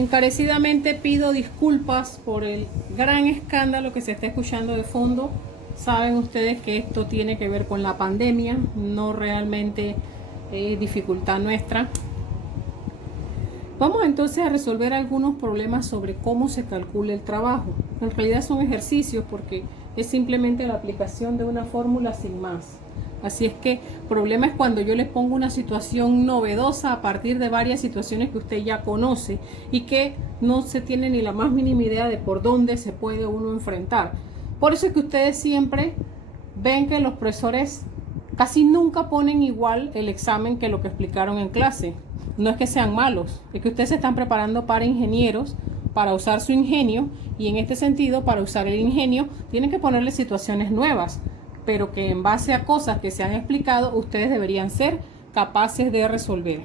Encarecidamente pido disculpas por el gran escándalo que se está escuchando de fondo. Saben ustedes que esto tiene que ver con la pandemia, no realmente dificultad nuestra. Vamos entonces a resolver algunos problemas sobre cómo se calcula el trabajo. En realidad son ejercicios porque es simplemente la aplicación de una fórmula sin más. Así es que el problema es cuando yo les pongo una situación novedosa a partir de varias situaciones que usted ya conoce y que no se tiene ni la más mínima idea de por dónde se puede uno enfrentar. Por eso es que ustedes siempre ven que los profesores casi nunca ponen igual el examen que lo que explicaron en clase. No es que sean malos, es que ustedes se están preparando para ingenieros, para usar su ingenio, y en este sentido, para usar el ingenio, tienen que ponerle situaciones nuevas, pero que en base a cosas que se han explicado, ustedes deberían ser capaces de resolver.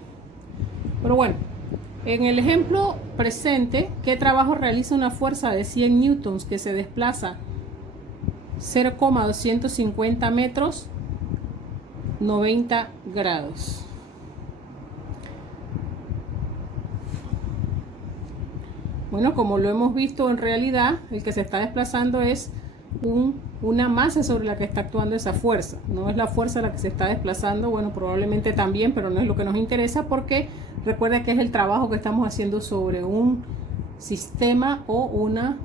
Pero bueno, en el ejemplo presente, ¿qué trabajo realiza una fuerza de 100 newtons que se desplaza 0,250 metros, 90 grados? Bueno, como lo hemos visto, en realidad el que se está desplazando es una masa sobre la que está actuando esa fuerza. No es la fuerza la que se está desplazando, bueno, probablemente también, pero no es lo que nos interesa porque recuerda que es el trabajo que estamos haciendo sobre un sistema o una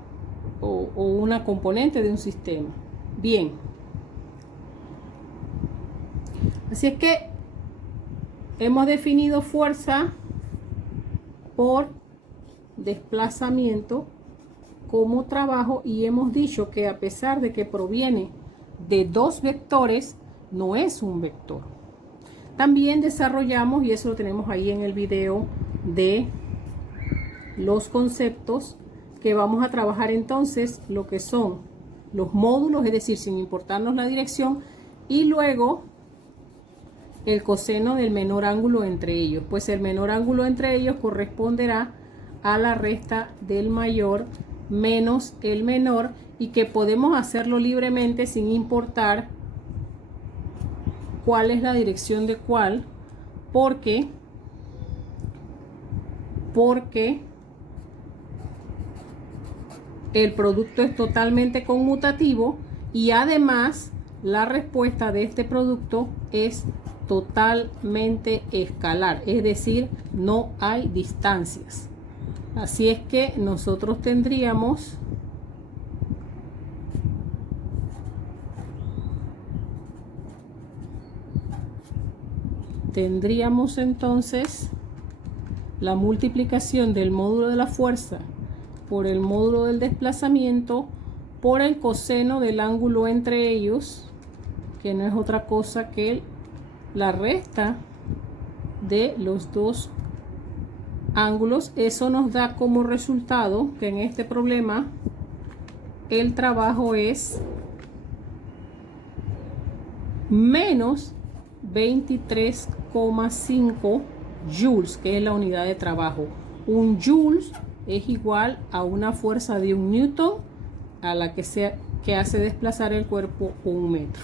componente de un sistema. Bien. Así es que hemos definido fuerza por desplazamiento como trabajo y hemos dicho que a pesar de que proviene de dos vectores, no es un vector. También desarrollamos, y eso lo tenemos ahí en el video de los conceptos, que vamos a trabajar entonces lo que son los módulos, es decir, sin importarnos la dirección, y luego el coseno del menor ángulo entre ellos, pues el menor ángulo entre ellos corresponderá a la resta del mayor menos el menor, y que podemos hacerlo libremente sin importar cuál es la dirección de cuál, porque el producto es totalmente conmutativo y además la respuesta de este producto es totalmente escalar, es decir, no hay distancias. Así es que nosotros tendríamos entonces la multiplicación del módulo de la fuerza por el módulo del desplazamiento por el coseno del ángulo entre ellos, que no es otra cosa que la resta de los dos ángulos. Eso nos da como resultado que en este problema el trabajo es menos 23,5 joules, que es la unidad de trabajo. Un joules es igual a una fuerza de 1 newton a la que hace desplazar el cuerpo 1 metro.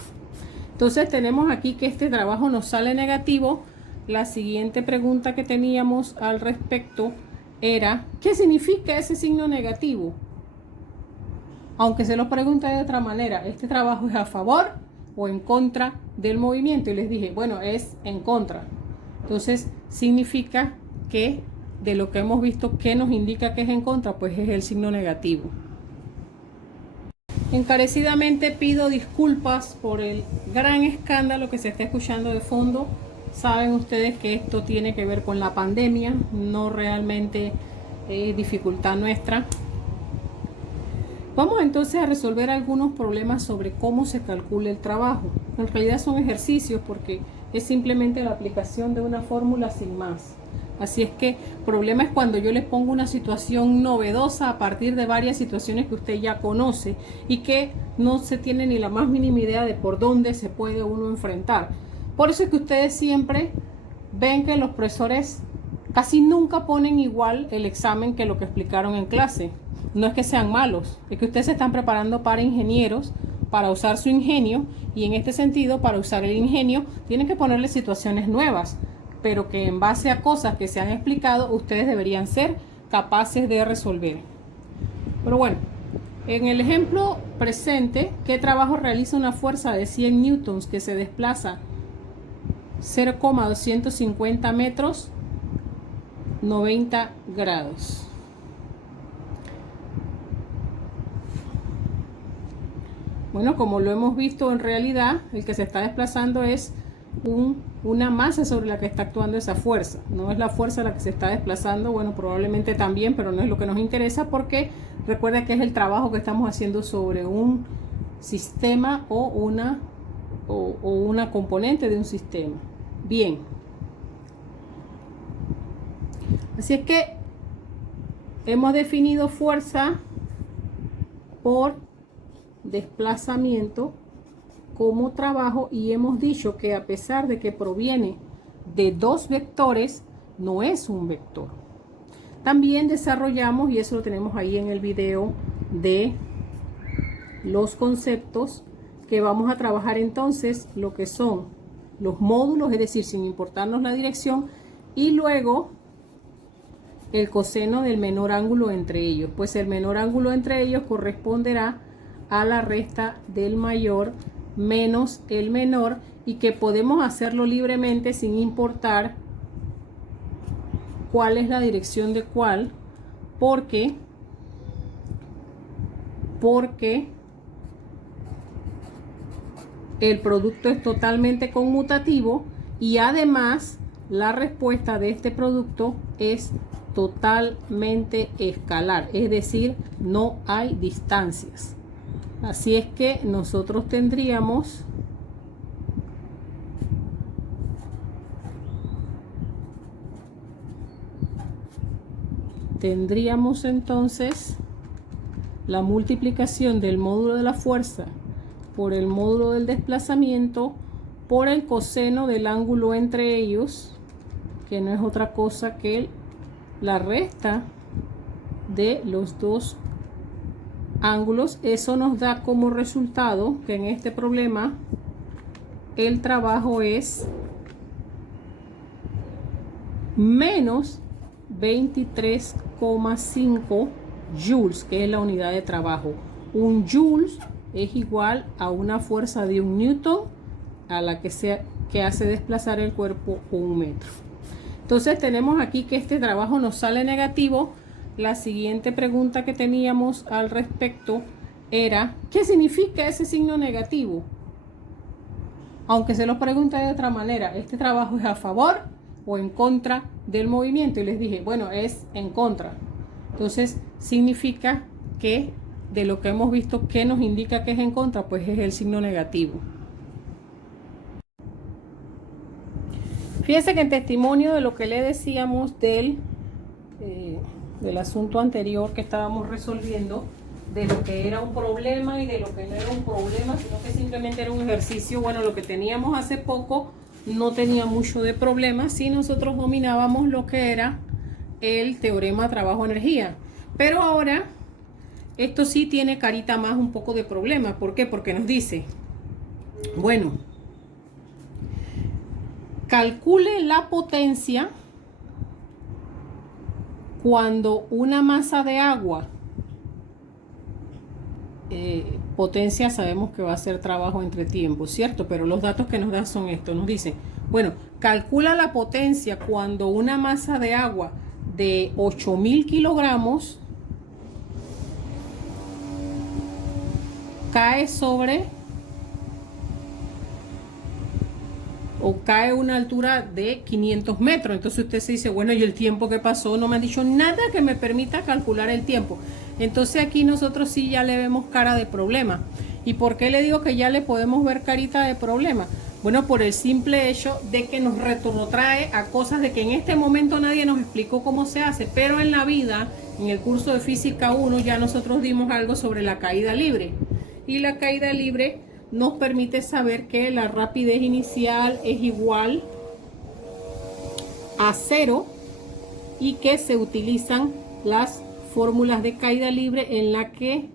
Entonces tenemos aquí que este trabajo nos sale negativo. La siguiente pregunta que teníamos al respecto era, ¿qué significa ese signo negativo? Aunque se lo pregunte de otra manera, ¿este trabajo es a favor o en contra del movimiento? Y les dije, bueno, es en contra. Entonces significa que de lo que hemos visto, ¿qué nos indica que es en contra? Pues es el signo negativo. Encarecidamente pido disculpas por el gran escándalo que se está escuchando de fondo. Saben ustedes que esto tiene que ver con la pandemia, no realmente dificultad nuestra. Vamos entonces a resolver algunos problemas sobre cómo se calcula el trabajo. En realidad son ejercicios porque es simplemente la aplicación de una fórmula sin más. Así es que el problema es cuando yo les pongo una situación novedosa a partir de varias situaciones que usted ya conoce y que no se tiene ni la más mínima idea de por dónde se puede uno enfrentar. Por eso es que ustedes siempre ven que los profesores casi nunca ponen igual el examen que lo que explicaron en clase. No es que sean malos, es que ustedes se están preparando para ingenieros, para usar su ingenio, y en este sentido, para usar el ingenio, tienen que ponerle situaciones nuevas, pero que en base a cosas que se han explicado, ustedes deberían ser capaces de resolver. Pero bueno, en el ejemplo presente, ¿qué trabajo realiza una fuerza de 100 newtons que se desplaza 0,250 metros, 90 grados? Bueno, como lo hemos visto, en realidad el que se está desplazando es una masa sobre la que está actuando esa fuerza. No es la fuerza la que se está desplazando, bueno, probablemente también, pero no es lo que nos interesa, porque recuerda que es el trabajo que estamos haciendo sobre un sistema o una componente de un sistema. Bien. Así es que hemos definido fuerza por desplazamiento como trabajo y hemos dicho que a pesar de que proviene de dos vectores, no es un vector. También desarrollamos, y eso lo tenemos ahí en el video de los conceptos, que vamos a trabajar entonces lo que son los módulos, es decir, sin importarnos la dirección, y luego el coseno del menor ángulo entre ellos, pues el menor ángulo entre ellos corresponderá a la resta del mayor menos el menor, y que podemos hacerlo libremente sin importar cuál es la dirección de cuál, porque el producto es totalmente conmutativo y además la respuesta de este producto es totalmente escalar, es decir, no hay distancias. Así es que nosotros tendríamos entonces la multiplicación del módulo de la fuerza por el módulo del desplazamiento por el coseno del ángulo entre ellos, que no es otra cosa que la resta de los dos ángulos. Eso nos da como resultado que en este problema el trabajo es menos 23,5 joules, que es la unidad de trabajo. Un joules es igual a una fuerza de 1 newton a la que hace desplazar el cuerpo 1 metro. Entonces tenemos aquí que este trabajo nos sale negativo. La siguiente pregunta que teníamos al respecto era, ¿qué significa ese signo negativo? Aunque se lo pregunta de otra manera, ¿este trabajo es a favor o en contra del movimiento? Y les dije, bueno, es en contra. Entonces significa que de lo que hemos visto, ¿qué nos indica que es en contra? Pues es el signo negativo. Fíjense que en testimonio de lo que le decíamos del asunto anterior que estábamos resolviendo, de lo que era un problema y de lo que no era un problema, sino que simplemente era un ejercicio. Bueno, lo que teníamos hace poco no tenía mucho de problema si nosotros dominábamos lo que era el teorema trabajo-energía. Pero ahora esto sí tiene carita más un poco de problema. ¿Por qué? Porque nos dice, bueno, calcule la potencia cuando una masa de agua, potencia sabemos que va a ser trabajo entre tiempo, ¿cierto? Pero los datos que nos dan son estos. Nos dicen, bueno, calcula la potencia cuando una masa de agua de 8.000 kilogramos cae cae a una altura de 500 metros. Entonces usted se dice, bueno, ¿y el tiempo que pasó? No me han dicho nada que me permita calcular el tiempo. Entonces aquí nosotros sí ya le vemos cara de problema. ¿Y por qué le digo que ya le podemos ver carita de problema? Bueno, por el simple hecho de que nos retrotrae a cosas de que en este momento nadie nos explicó cómo se hace, pero en la vida, en el curso de Física 1, ya nosotros dimos algo sobre la caída libre. Y la caída libre nos permite saber que la rapidez inicial es igual a 0 y que se utilizan las fórmulas de caída libre en la que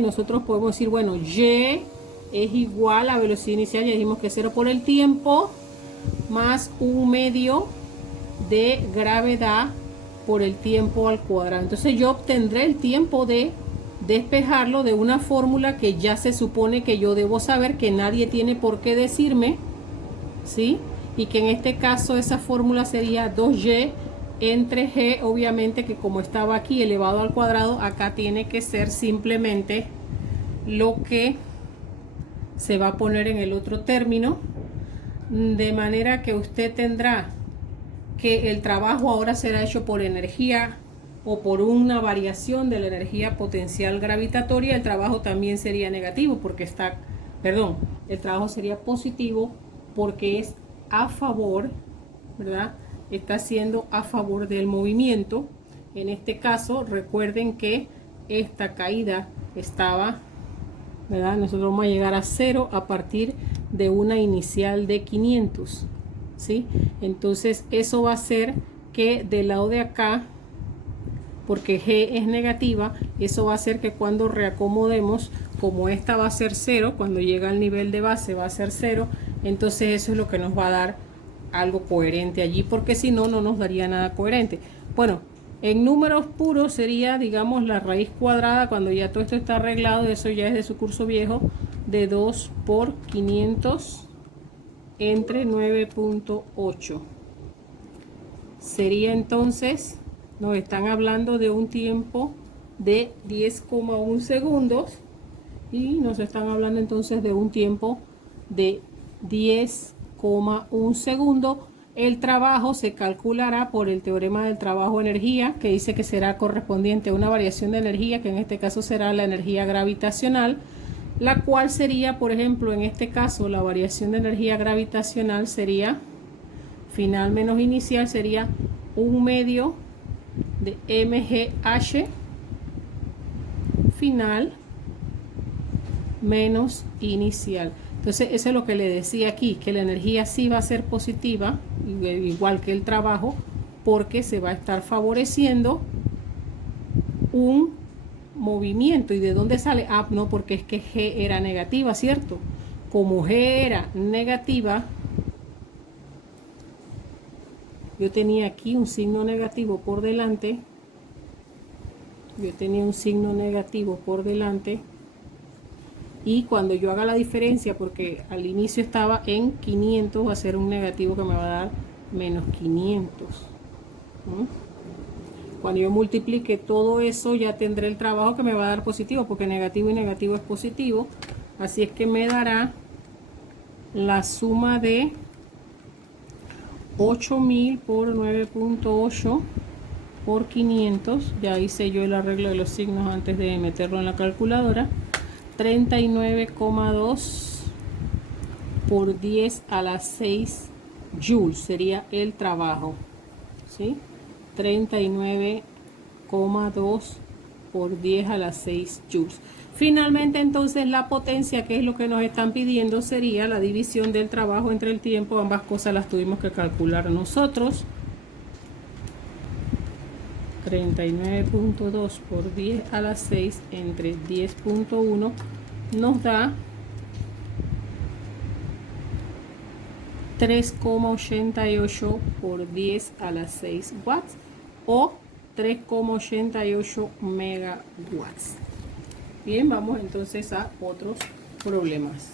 nosotros podemos decir, bueno, y es igual a velocidad inicial, ya dijimos que 0 por el tiempo, más 1 medio de gravedad por el tiempo al cuadrado. Entonces yo obtendré el tiempo de despejarlo de una fórmula que ya se supone que yo debo saber, que nadie tiene por qué decirme, ¿sí? Y que en este caso esa fórmula sería 2y entre g, obviamente que como estaba aquí elevado al cuadrado, acá tiene que ser simplemente lo que se va a poner en el otro término, de manera que usted tendrá que el trabajo ahora será hecho por energía o por una variación de la energía potencial gravitatoria. El trabajo también sería negativo porque está, perdón, el trabajo sería positivo porque es a favor, ¿verdad? Está siendo a favor del movimiento. En este caso, recuerden que esta caída estaba, ¿verdad? Nosotros vamos a llegar a 0 a partir de una inicial de 500, ¿sí? Entonces eso va a hacer que del lado de acá, porque G es negativa, eso va a hacer que cuando reacomodemos, como esta va a ser 0, cuando llega al nivel de base va a ser 0, entonces eso es lo que nos va a dar algo coherente allí, porque si no, no nos daría nada coherente. Bueno, en números puros sería, digamos, la raíz cuadrada, cuando ya todo esto está arreglado, eso ya es de su curso viejo, de 2 por 500 entre 9.8. Sería entonces, nos están hablando de un tiempo de 10,1 segundos y nos están hablando entonces de un tiempo de 10,1 segundo. El trabajo se calculará por el teorema del trabajo-energía, que dice que será correspondiente a una variación de energía, que en este caso será la energía gravitacional, la cual sería, por ejemplo, en este caso, la variación de energía gravitacional sería, final menos inicial, sería 1/2 de mgh final menos inicial. Entonces eso es lo que le decía aquí, que la energía sí va a ser positiva, igual que el trabajo, porque se va a estar favoreciendo un movimiento. ¿Y de dónde sale? Ah, no, porque es que G era negativa, ¿cierto? Como G era negativa, yo tenía aquí un signo negativo por delante. Yo tenía un signo negativo por delante. Y cuando yo haga la diferencia, porque al inicio estaba en 500, va a ser un negativo que me va a dar menos 500. Cuando yo multiplique todo eso, ya tendré el trabajo que me va a dar positivo, porque negativo y negativo es positivo. Así es que me dará la suma de 8000 por 9.8 por 500. Ya hice yo el arreglo de los signos antes de meterlo en la calculadora. 39,2 por 10 a la 6 joules sería el trabajo, ¿sí? 39,2 por 10 a la 6 joules. Finalmente, entonces, la potencia, que es lo que nos están pidiendo, sería la división del trabajo entre el tiempo. Ambas cosas las tuvimos que calcular nosotros. 39.2 por 10 a la 6 entre 10.1 nos da 3,88 por 10 a la 6 watts o 3,88 megawatts. Bien, vamos entonces a otros problemas.